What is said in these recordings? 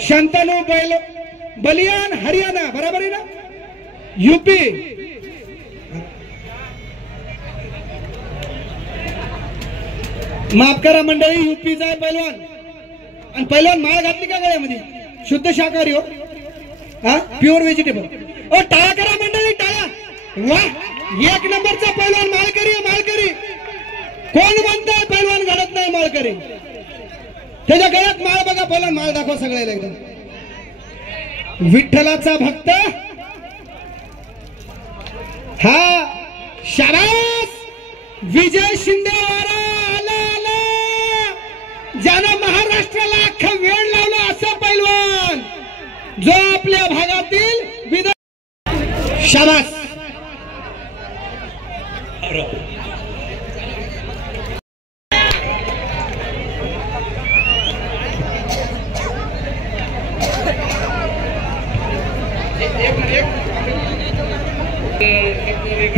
शंतनू बलियान हरियाणा, बरोबर आहे ना? यूपी माफ करा मंडळी, यूपीचा आहे पैलवान. आणि पैलवान माळ घातली का गळ्यामध्ये? शुद्ध शाकाहारी हो, हा प्युअर व्हेजिटेबल. ओ टाळा करा मंडळी, टाळा. वाह, एक नंबरचा पैलवान माळकरी आहे, माळकरी. कोण म्हणतंय पैलवान घडत नाही माळकरी? त्याच्या गळ्यात माळ बघा, पैलवान माळ दाखवा सगळ्याला एकदम. विठ्ठलाचा भक्त हा, शाबास. विजय शिंदे वारा आला आला, ज्यानं महाराष्ट्राला अख्खा वेळ लावला असा पैलवान, जो आपल्या भागातील विजय. शाबास.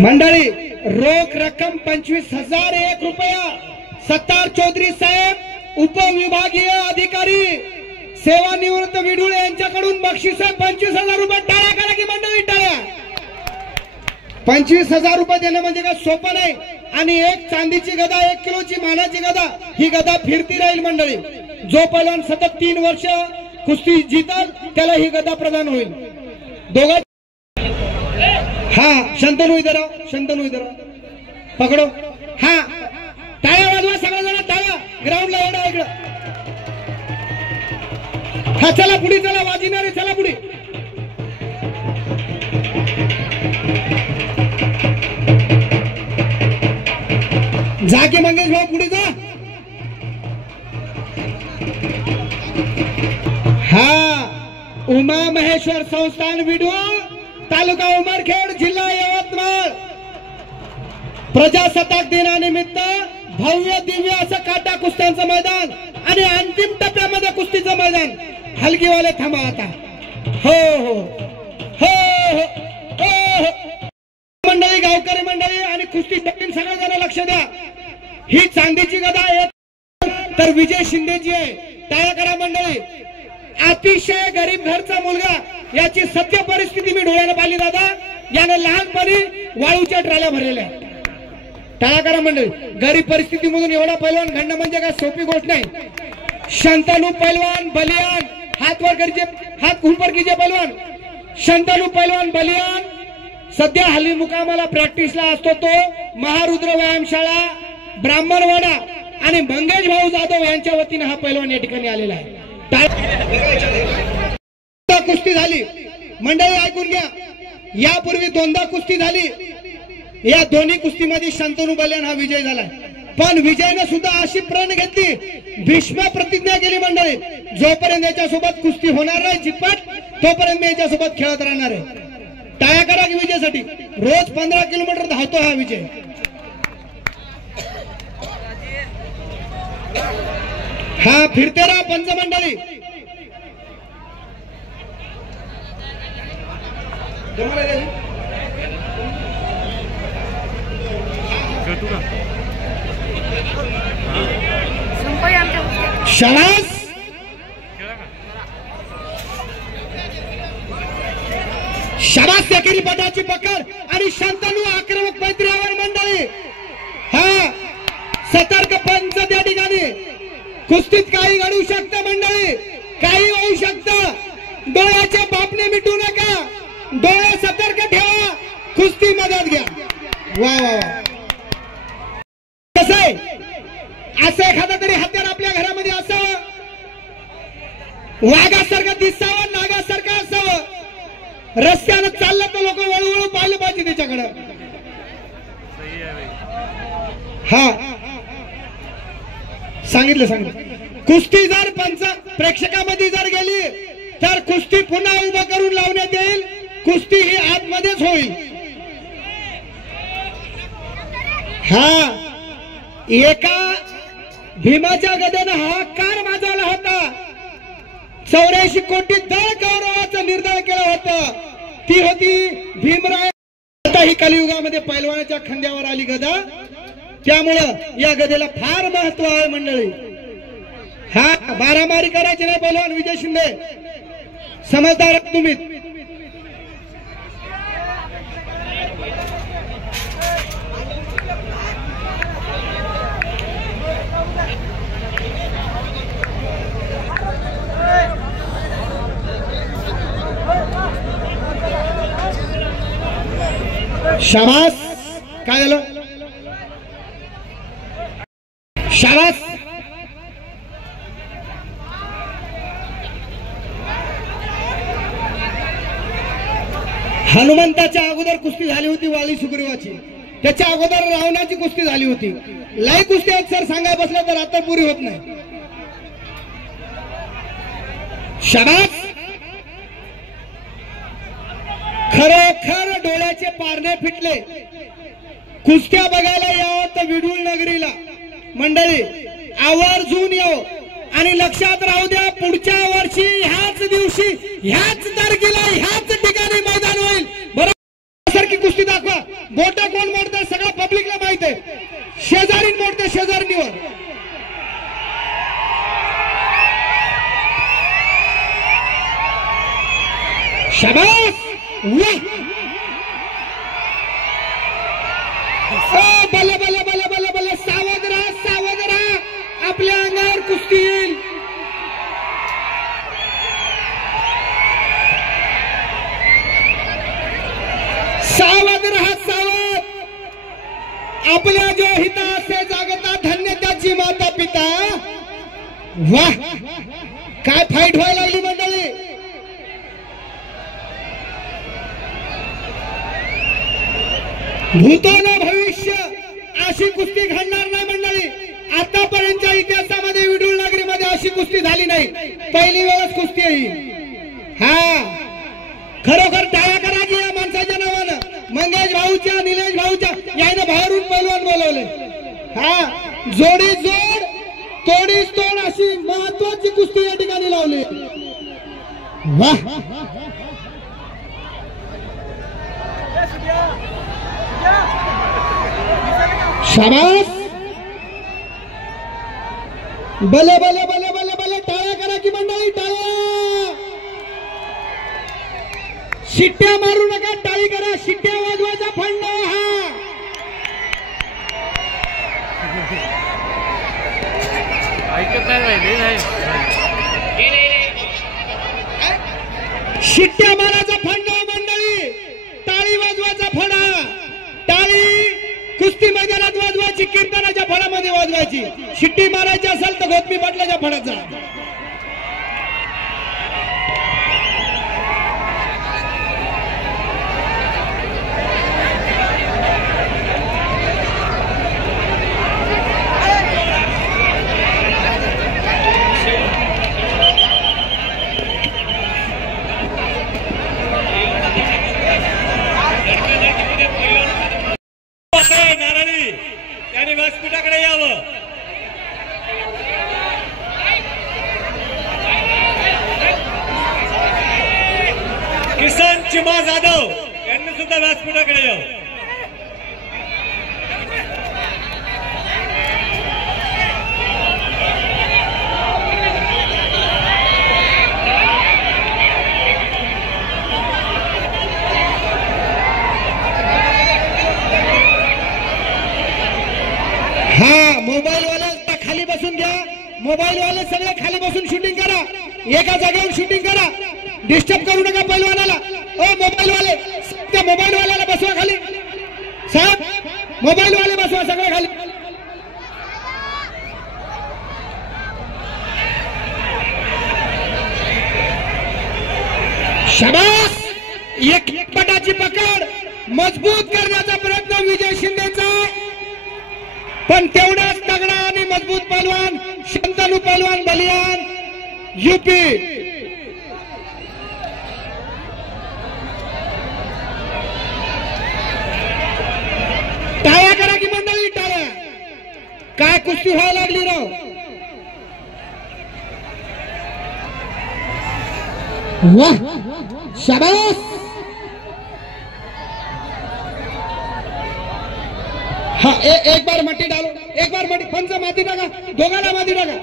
मंडळी, रोख रक्कम 25,001 रुपया. सत्तार चौधरी साहेब, उपविभागीय अधिकारी, सेवानिवृत्त विडुळे यांच्याकडून बक्षीस आहे 25,000 रुपये. टाळ्या करा की मंडळी, टाळ्या. 25,000 रुपये देणं म्हणजे काय सोपं नाही. आणि एक चांदीची गदा, 1 किलोची मानाची गदा, ही गदा फिरती राहील मंडळी. जो पैलवान सतत 3 वर्ष कुस्ती जितल त्याला ही गदा प्रदान होईल. दोघं. हा, शंतनू इधर आओ, शंतनू इधर आओ, पकडो. हा, टाळ्या वाजवा सगळेजण, टाळ्या. ग्राउंडला एवढा इकडं. हा, चला पुढे, चला वाजिनारे, चला पुढे. जा की मंगेश भाऊ, पुढे जा. हा, उमा महेश्वर संस्थान विडूळ, तालुका उमरखेड, जिल्हा यवतमाळ. प्रजासत्ताक दिनानिमित्त भव्य दिव्य असं काटा कुस्त्यांचं मैदान आणि अंतिम टप्प्यामध्ये कुस्तीचं मैदान. हलगीवाले थांबा आता. हो हो हो हो हो. मंडळी, गावकरी मंडळी आणि कुस्ती टप्पीन सगळेजण लक्ष द्या. ही चांदीची गदा आहे तर विजय शिंदेची आहे. टाळ्या करा मंडळी. अतिशय गरीब घरचा मुलगा, याची सत्य परिस्थिती मी डोळ्याने पाहिली दादा. यानं लहानपणी वाळूच्या ट्राल्या भरलेल्या. टाळा करा मंडळी. गरीब परिस्थितीमधून एवढा पैलवान घडणं म्हणजे काय सोपी गोष्ट नाही. शंतनू पैलवान बलियान, हात वर कीजिए, हात ऊपर कीजिए पैलवान. शंतनू पैलवान बलियान सध्या हल्ली मुकामाला प्रॅक्टिसला असतो. तो महारुद्र व्यायामशाळा, ब्राह्मणवाडा आणि मंगेश भाऊ जाधव यांच्या वतीने हा पैलवान या ठिकाणी आलेला आहे. कुस्ती झाली मंडळी, ऐकून घ्या. यापूर्वी 2दा कुस्ती झाली. या दोन्ही कुस्तीमध्ये शंतनू बलियान हा विजय झालाय. पण विजयने सुद्धा अशी प्रण घेतली, भीष्म प्रतिज्ञा केली मंडळी, जोपर्यंत याच्यासोबत कुस्ती होणार नाही चितपट, तोपर्यंत मी याच्यासोबत खेळत राहणार आहे. टाळ्या करा की विजयासाठी. रोज 15 किलोमीटर धावतो हा विजय. हा, फिरते राहा पंच मंडळी. शाबास. शाबास. एकेरी पटाची पकड आणि शंतनू आक्रमक मैत्रीवर मंडळी. हा, सतर्क पंच त्या ठिकाणी. कुस्तीत काही घडू शकतं मंडळी, काही होऊ शकतं. डोळ्याच्या बापने मिटू नका, डोळे सतर्क ठेवा, कुस्ती मदत घ्या. वा वा वा. कसं आहे, असं एखादा तरी हत्यार आपल्या घरामध्ये असावं, वाघासारखं दिसावं, नागासारखं असावं. रस्त्यानं चाललं तर लोक वळूवळू पाहिलं पाहिजे त्याच्याकडं. हा, सांगितलं. कुस्ती जर पंच प्रेक्षकामध्ये जर गेली तर कुस्ती पुन्हा उभं करून लावण्यात येईल. कुस्ती ही आतमध्येच होईल. हा, एका भीमाच्या गदेनं हाकार वाजवला होता. 84 कोटी दळ गौरवाचं निर्धार केलं होतं. ती होती भीमराय. आता ही कलियुगामध्ये पैलवानाच्या खांद्यावर आली गदा, त्यामुळं या गदेला फार महत्व आहे मंडळी. हा मारामारी करायची नाही पहिलवान विजय शिंदे, समजदार तुम्ही. शाबास. काय झालं? शाबास. हनुमंताच्या अगोदर कुस्ती झाली होती वाली सुग्रीवाची, त्याच्या अगोदर रावणाची कुस्ती झाली होती. लई कुस्ती आहेत सर, सांगाय बसलं तर आता पुरी होत नाही. शाबास. खरोखर डोळ्याचे पारणे फिटले. कुस्त्या बघायला यावं तर विडूळ नगरीला मंडळी आवर्जून यावं. आणि लक्षात राहू द्या, पुढच्या वर्षी ह्याच दिवशी ह्याच तारखेला ह्याच ठिकाणी मैदान होईल. बरोबर सारखी कुस्ती दाखवा. बोटा कोण मोडते सगळं पब्लिकला माहित आहे. शेजारी मोडते शेजारणीवर. शाबास. बले बले बले बले बले. सावध राहा, सावध राहा, आपल्या अंगावर कुस्ती येईल. सावध राहा, सावध. आपल्या जो हिता असे जागता धन्य त्याची माता पिता. वाह, काय फाईट व्हायला लागली मंडळी. भूतोन भविष्य अशी कुस्ती घडणार नाही मंडळी. आतापर्यंतच्या इतिहासामध्ये विडूळ नगरीमध्ये अशी कुस्ती झाली नाही. पहिली वेळच कुस्ती आहे ही. हा खरोखर टाळ्या करा की या माणसाच्या नावानं. मंगेश भाऊच्या, निलेश भाऊच्या, याने बाहेरून पैलवान बोलवले. हा जोडी जोड, तोडीस तोड अशी महत्वाची कुस्ती या ठिकाणी लावली. वाह. शाबास. बले बले बले बले बले. टाळ्या करा की मंडळी, टाळ्या. शिट्ट्या मारू नका, टाळी करा. शिट्ट्या वाजवायचा फंड हा. शिट्ट्या मारायचा फंड मंडळी, टाळी वाजवायचा फडा. टाळी कुस्ती मैदानात वाजवायची, कीर्तनाच्या फडामध्ये वाजवायची. शिट्टी मारायची असेल तर गोपी पाटलाच्या फडाचा. नारळी त्याने व्यासपीठाकडे यावं. किसन चिमा जाधव यांनी सुद्धा व्यासपीठाकडे यावं. हा मोबाईल वाले खाली बसून घ्या. मोबाईल वाले सगळे खाली बसून शूटिंग करा. एका जागेवर शूटिंग करा. डिस्टर्ब करू नका पैलवानाला. ओ मोबाईल वाले, त्या मोबाईल वाल्याला बसवा खाली. साहेब मोबाईल वाले बसवा सगळे खाली. शाबास. एक पटाची पकड मजबूत करण्याचा प्रयत्न विजय शिंदेचा. पण तेवढाच तगडा आणि मजबूत पैलवान शंतनू पैलवान बलियान यूपी. टाळ्या करा की मंडळी, टाळ्या. काय कुस्ती व्हायला लागली राव. वाह. शाबास. हाँ एक बार मट्टी डालो, एक बार मट्टी पंच माती टाका, दोघाला माती टाका.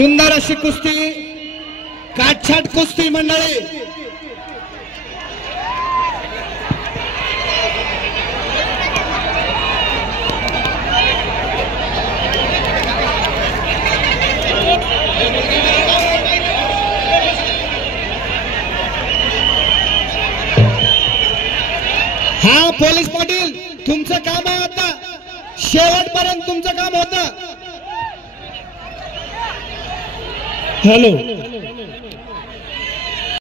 सुंदर अशी कुस्ती, काटछाट कुस्ती मंडळी. हा पोलीस पाटील, तुमचं काम आहे आता, शेवटपर्यंत तुमचं काम होतं. हॅलो.